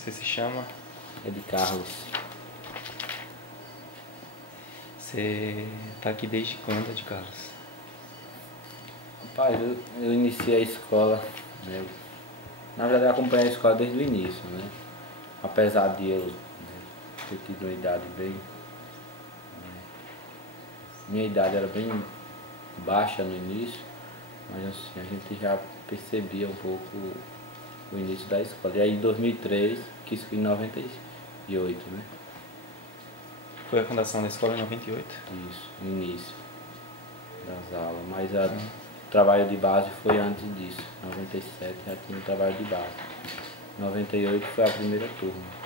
Você se chama? É de Carlos. Você tá aqui desde quando, de Carlos? Rapaz, eu iniciei a escola, né? Na verdade eu acompanhei a escola desde o início, né? Apesar de eu, né, ter tido uma idade bem. Minha idade era bem baixa no início, mas assim, a gente já percebia um pouco o início da escola. E aí em 2003, quis em 98, né? Foi a fundação da escola em 98? Isso, o início das aulas. Mas o trabalho de base foi antes disso. Em 97 já tinha o trabalho de base. Em 98 foi a primeira turma.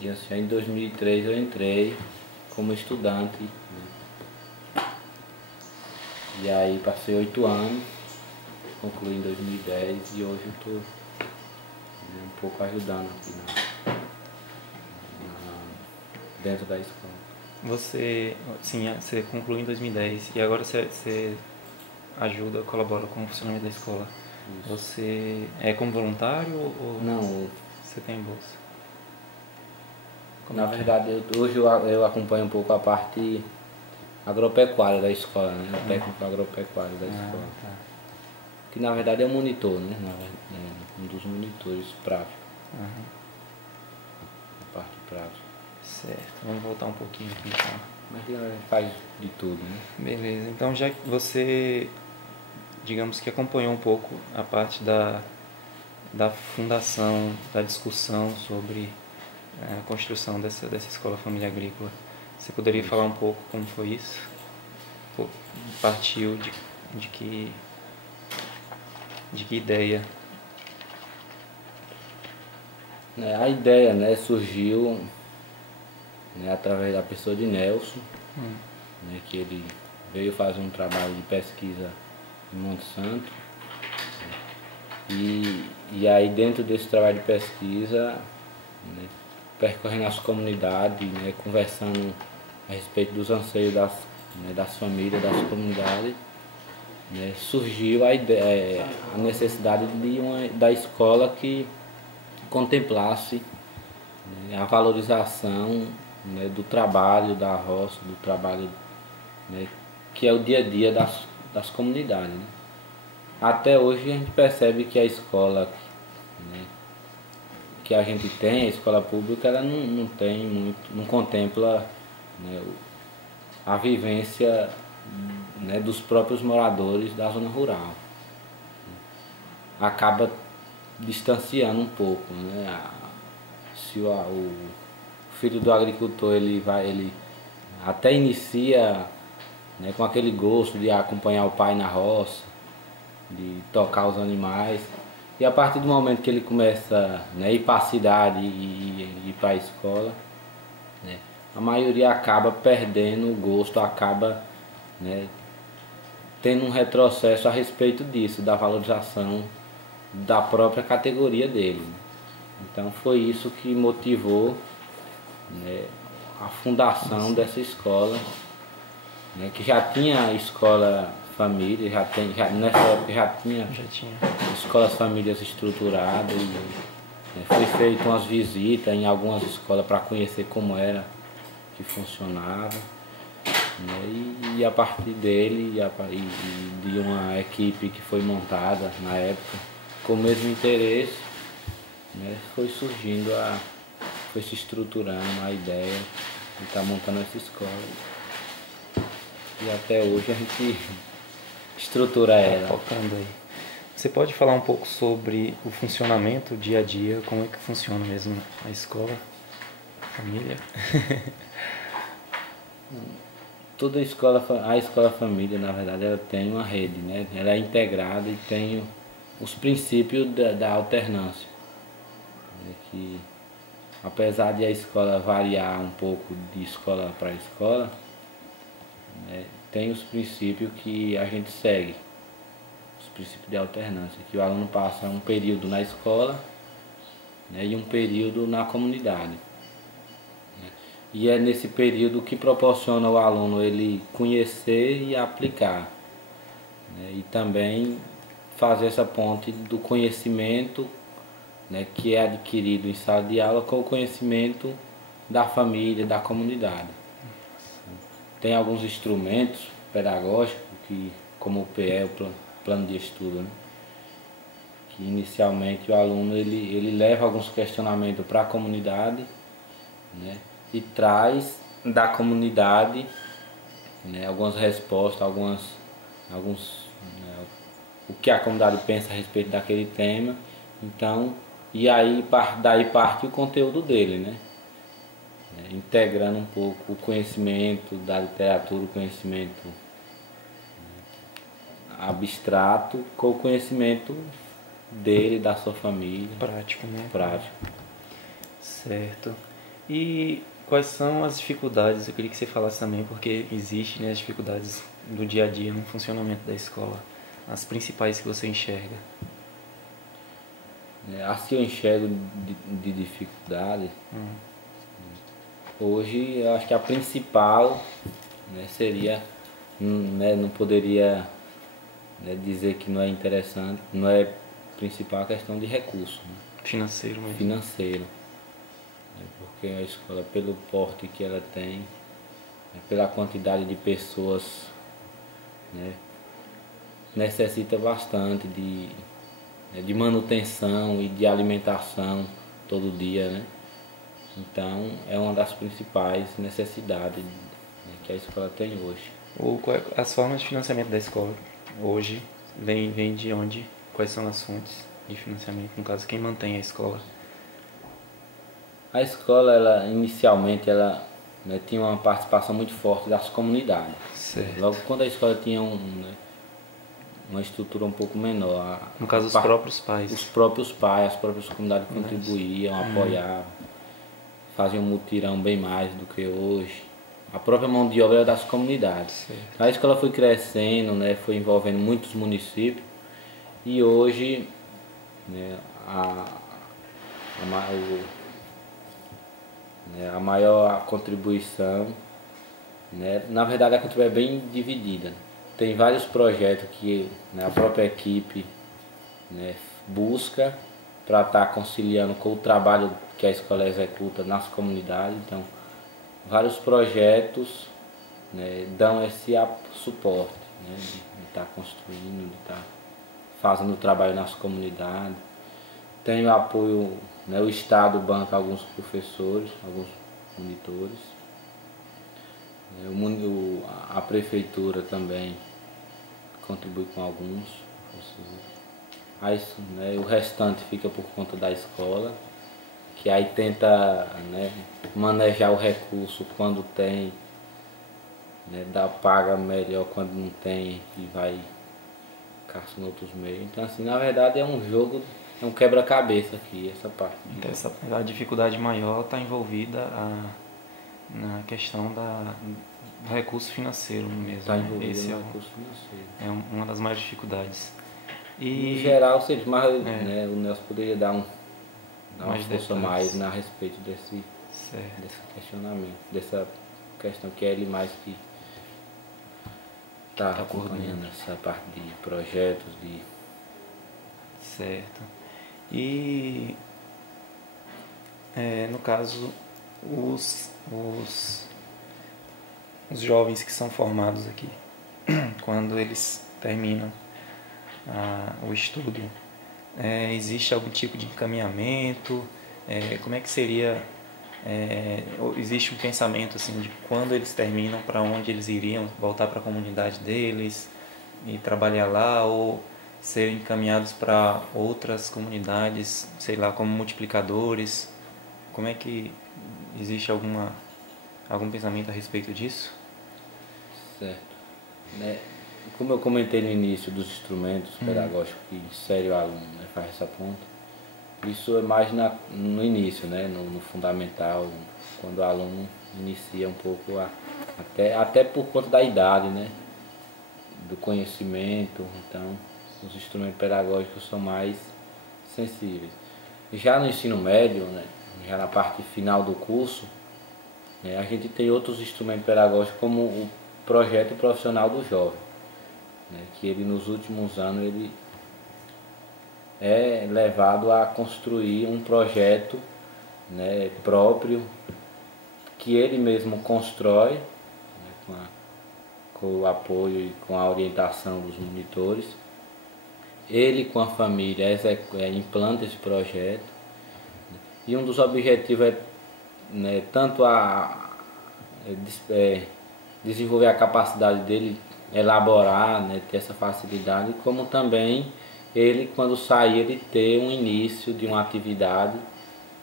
E assim, em 2003 eu entrei como estudante, né? E aí passei 8 anos, concluí em 2010 e hoje eu estou, né, um pouco ajudando aqui dentro da escola. Você, sim, você concluiu em 2010 e agora você ajuda, colabora com o funcionamento da escola. Isso. Você é como voluntário ou Não, você tem bolsa? na verdade hoje eu acompanho um pouco a parte agropecuária da escola, né? O técnico agropecuário da escola. Tá. Que na verdade é o monitor, né? É um dos monitores práticos, a parte prática. Certo, vamos voltar um pouquinho aqui então. Mas faz de tudo, né? Beleza, então já que você, digamos que acompanhou um pouco a parte da fundação, da discussão sobre a construção dessa escola família agrícola, você poderia falar um pouco como foi isso? Partiu de que ideia? A ideia, né, surgiu, né, através da pessoa de Nelson, né, que ele veio fazer um trabalho de pesquisa em Monte Santo. E aí dentro desse trabalho de pesquisa, né, percorrendo as comunidades, né, conversando a respeito dos anseios das famílias, das comunidades, né, surgiu a necessidade da escola que contemplasse, né, a valorização, né, do trabalho da roça, do trabalho, né, que é o dia a dia das comunidades, né. Até hoje a gente percebe que a escola, né, que a gente tem, a escola pública, ela não tem muito, não contempla, né, a vivência, né, dos próprios moradores da zona rural. Acaba distanciando um pouco, né? Se o filho do agricultor ele até inicia, né, com aquele gosto de acompanhar o pai na roça, de tocar os animais, e a partir do momento que ele começa, né, ir para a cidade e ir para a escola, né, a maioria acaba perdendo o gosto, acaba, né, tendo um retrocesso a respeito disso, da valorização da própria categoria dele. Então foi isso que motivou, né, a fundação dessa escola, né, que já tinha escola família, nessa época já tinha escolas famílias estruturadas, né, foi feito umas visitas em algumas escolas para conhecer como era que funcionava, né, e a partir dele e de uma equipe que foi montada na época com o mesmo interesse, né, foi surgindo foi se estruturando a ideia de estar montando essa escola. E até hoje a gente estrutura ela. Focando aí. Você pode falar um pouco sobre o funcionamento, o dia a dia, como é que funciona mesmo a escola, a família? Toda a escola família, na verdade, ela tem uma rede, né? Ela é integrada e tem os princípios da alternância, né? Que apesar de a escola variar um pouco de escola para escola, né, tem os princípios que a gente segue, os princípios de alternância, que o aluno passa um período na escola, né, e um período na comunidade. E é nesse período que proporciona ao aluno ele conhecer e aplicar, né, e também fazer essa ponte do conhecimento, né, que é adquirido em sala de aula com o conhecimento da família, da comunidade. Tem alguns instrumentos pedagógicos, que, como o PE, o plano de estudo, né, que inicialmente o aluno ele leva alguns questionamentos para a comunidade, né, e traz da comunidade, né, algumas respostas, alguns, né, o que a comunidade pensa a respeito daquele tema. Então, e aí daí parte o conteúdo dele, né? Integrando um pouco o conhecimento da literatura, o conhecimento abstrato com o conhecimento dele, da sua família. Prático, né? Prático. Certo. E quais são as dificuldades? Eu queria que você falasse também, porque existem, né, as dificuldades do dia a dia no funcionamento da escola. As principais que você enxerga. Assim eu enxergo de dificuldade. Hoje eu acho que a principal, né, seria, né, não poderia, né, dizer que não é interessante, não é principal a questão de recurso, né? Financeiro mesmo. Financeiro, né, porque a escola, pelo porte que ela tem, né, pela quantidade de pessoas, né, necessita bastante de manutenção e de alimentação todo dia, né? Então é uma das principais necessidades, né, que a escola tem hoje. As formas de financiamento da escola hoje vem de onde? Quais são as fontes de financiamento? No caso, quem mantém a escola? A escola, ela inicialmente, ela, né, tinha uma participação muito forte das comunidades. Certo. Logo quando a escola tinha né, uma estrutura um pouco menor. No caso, os próprios pais. Os próprios pais, as próprias comunidades contribuíam, apoiavam, faziam um mutirão bem mais do que hoje. A própria mão de obra era das comunidades. Certo. A escola foi crescendo, né, foi envolvendo muitos municípios e hoje, né, a maior contribuição, né, na verdade a contribuição é bem dividida. Tem vários projetos que, né, a própria equipe, né, busca para estar conciliando com o trabalho que a escola executa nas comunidades. Então, vários projetos, né, dão esse suporte, né, de estar construindo, de estar fazendo o trabalho nas comunidades. Tem o apoio, né, o Estado banca alguns professores, alguns monitores. A prefeitura também contribui com alguns professores. Aí, né, o restante fica por conta da escola, que aí tenta, né, manejar o recurso quando tem, né, paga melhor quando não tem e vai caçando outros meios. Então, assim, na verdade é um jogo, é um quebra-cabeça aqui, essa parte. Então, a dificuldade maior está envolvida na questão do recurso financeiro mesmo. Está envolvido Esse no recurso financeiro. É uma das maiores dificuldades. E, em geral, mas, né, o Nelson poderia dar uma mais força detalhes. mais a respeito desse questionamento, dessa questão que é ele mais que está acompanhando essa parte de projetos. Certo. E no caso, os jovens que são formados aqui, quando eles terminam o estudo, existe algum tipo de encaminhamento? Como é que seria? Existe um pensamento assim de quando eles terminam, para onde eles iriam, voltar para a comunidade deles e trabalhar lá, ou serem encaminhados para outras comunidades, sei lá, como multiplicadores? Como é que existe algum pensamento a respeito disso? Certo. Né? Como eu comentei no início dos instrumentos pedagógicos que insere o aluno, né, faz essa ponta, isso é mais no início, né, no fundamental, quando o aluno inicia um pouco, até por conta da idade, né, do conhecimento. Então os instrumentos pedagógicos são mais sensíveis. Já no ensino médio, né, já na parte final do curso, né, a gente tem outros instrumentos pedagógicos como o projeto profissional do jovem, né, que ele nos últimos anos ele é levado a construir um projeto, né, próprio, que ele mesmo constrói, né, com o apoio e com a orientação dos monitores. Ele com a família implanta esse projeto, e um dos objetivos é, né, tanto desenvolver a capacidade dele elaborar, né, ter essa facilidade, como também ele, quando sair, ele ter um início de uma atividade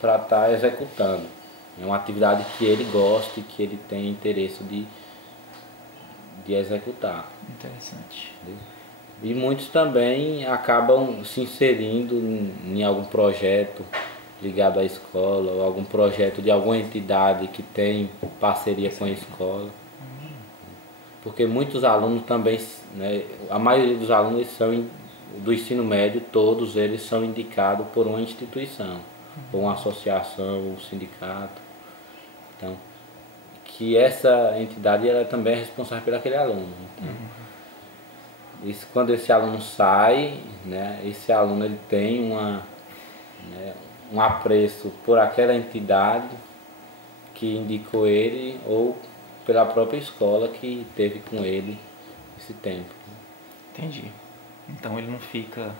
para estar executando. É uma atividade que ele gosta e que ele tem interesse de executar. Interessante. E muitos também acabam se inserindo em algum projeto ligado à escola, ou algum projeto de alguma entidade que tem parceria com a escola. Porque muitos alunos também, né, a maioria dos alunos do ensino médio, todos eles são indicados por uma instituição, ou uma associação, um sindicato. Então, que essa entidade ela também é responsável por aquele aluno. Então, quando esse aluno sai, né, esse aluno ele tem um apreço por aquela entidade que indicou ele, ou pela própria escola que teve com ele esse tempo. Entendi. Então ele não fica,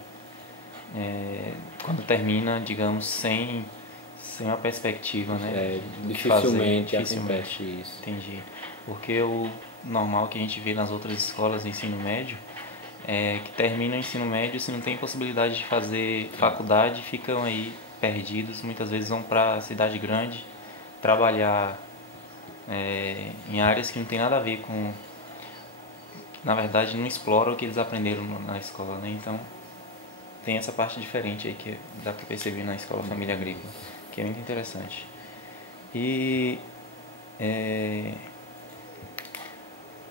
quando termina, digamos, sem uma perspectiva, né? Dificilmente acontece isso. Entendi. Porque o normal que a gente vê nas outras escolas de ensino médio é que terminam o ensino médio, se não tem possibilidade de fazer faculdade, ficam aí perdidos, muitas vezes vão para a cidade grande trabalhar em áreas que não tem nada a ver com, na verdade não exploram o que eles aprenderam na escola, né? Então tem essa parte diferente aí que dá para perceber na escola Família Agrícola, que é muito interessante. E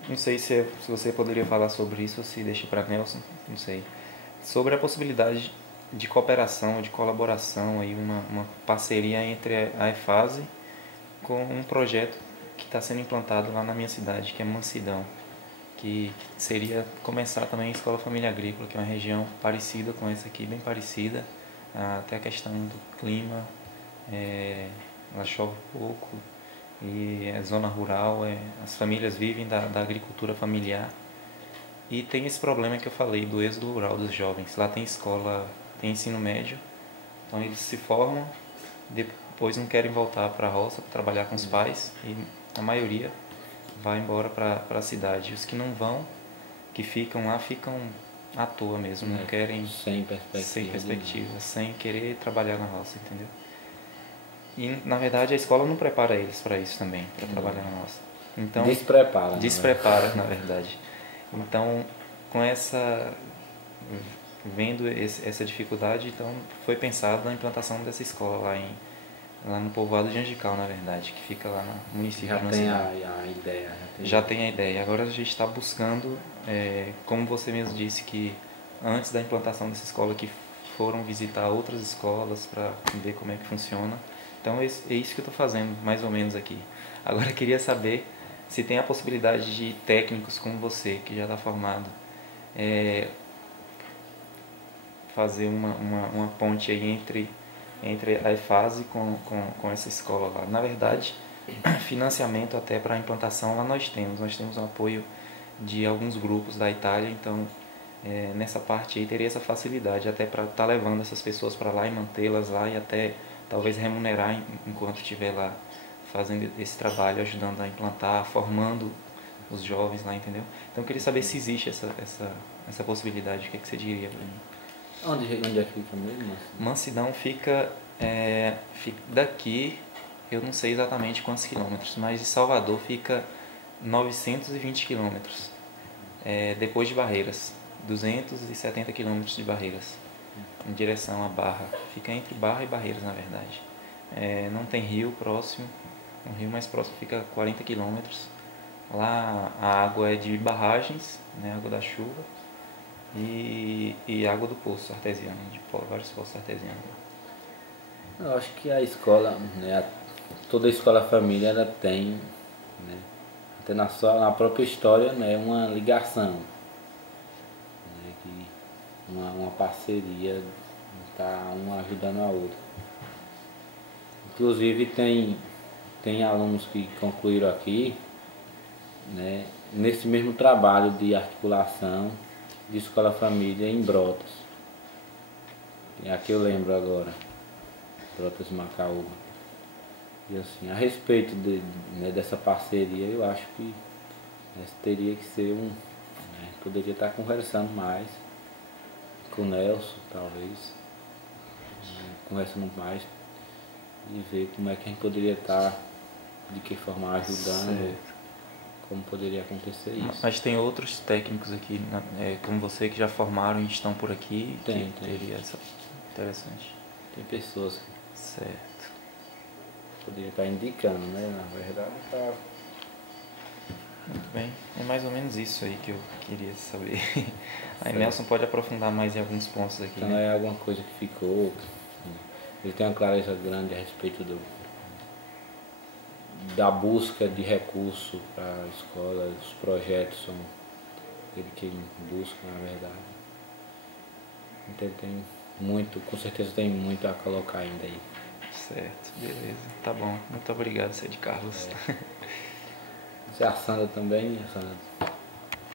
não sei se você poderia falar sobre isso ou se deixa para Nelson, não sei. Sobre a possibilidade de cooperação, de colaboração, aí uma parceria entre a EFASE com um projeto que está sendo implantado lá na minha cidade, que é Mansidão, que seria começar também a Escola Família Agrícola, que é uma região parecida com essa aqui, bem parecida, até a questão do clima, ela chove pouco, e é zona rural, as famílias vivem da agricultura familiar, e tem esse problema que eu falei do êxodo rural dos jovens. Lá tem escola, tem ensino médio, então eles se formam, depois não querem voltar para a roça para trabalhar com os pais, e a maioria vai embora para a cidade. Os que não vão, que ficam lá, ficam à toa mesmo, não querem, sem perspectiva, sem querer trabalhar na roça, entendeu? E na verdade a escola não prepara eles para isso também, para trabalhar na roça. Então, desprepara, na verdade. Então, vendo essa dificuldade, então foi pensado na implantação dessa escola lá no povoado de Angical, na verdade, que fica lá no município de Mansidão. Já tem a ideia. Agora a gente está buscando, como você mesmo disse, que antes da implantação dessa escola, que foram visitar outras escolas para ver como é que funciona. Então é isso que eu estou fazendo, mais ou menos aqui. Agora eu queria saber se tem a possibilidade de técnicos como você, que já está formado, fazer uma ponte aí entre a EFASE com essa escola lá. Na verdade, financiamento até para a implantação lá nós temos o apoio de alguns grupos da Itália, então nessa parte aí teria essa facilidade até para estar levando essas pessoas para lá e mantê-las lá, e até talvez remunerar enquanto estiver lá fazendo esse trabalho, ajudando a implantar, formando os jovens lá, entendeu? Então eu queria saber se existe essa possibilidade. O que você diria para mim? Onde é que fica mesmo? Mansidão fica daqui, eu não sei exatamente quantos quilômetros, mas de Salvador fica 920 quilômetros, depois de Barreiras, 270 quilômetros de Barreiras, em direção à Barra. Fica entre Barra e Barreiras, na verdade. Não tem rio próximo, um rio mais próximo fica 40 quilômetros. Lá a água é de barragens, né, água da chuva, e água do poço artesiano, vários poços artesianos. Eu acho que a escola, né, toda a escola família, ela tem, né, até na própria história, né, uma ligação, né, uma parceria tá uma ajudando a outra. Inclusive tem alunos que concluíram aqui, né, nesse mesmo trabalho de articulação de escola família em Brotas. E aqui eu lembro agora, Brotas Macaúba. E assim, a respeito né, dessa parceria, eu acho que teria que ser né, poderia estar conversando mais com o Nelson, talvez, conversando mais e ver como é que a gente poderia estar, de que forma ajudando, Certo. como poderia acontecer isso. Mas tem outros técnicos aqui, como você, que já formaram e estão por aqui, Tem. teria essa... Interessante. Tem pessoas que Certo. poderiam estar indicando, né? Na verdade, tá. Muito bem. É mais ou menos isso aí que eu queria saber. Aí Certo. Nelson pode aprofundar mais em alguns pontos aqui, Então né? é alguma coisa que ficou. Ele tem uma clareza grande a respeito da busca de recurso para a escola, os projetos são ele que busca, na verdade. Então ele tem muito, com certeza tem muito a colocar ainda aí. Certo, beleza. Tá bom. Muito obrigado, Cid Carlos. É. A Sandra também, a Sandra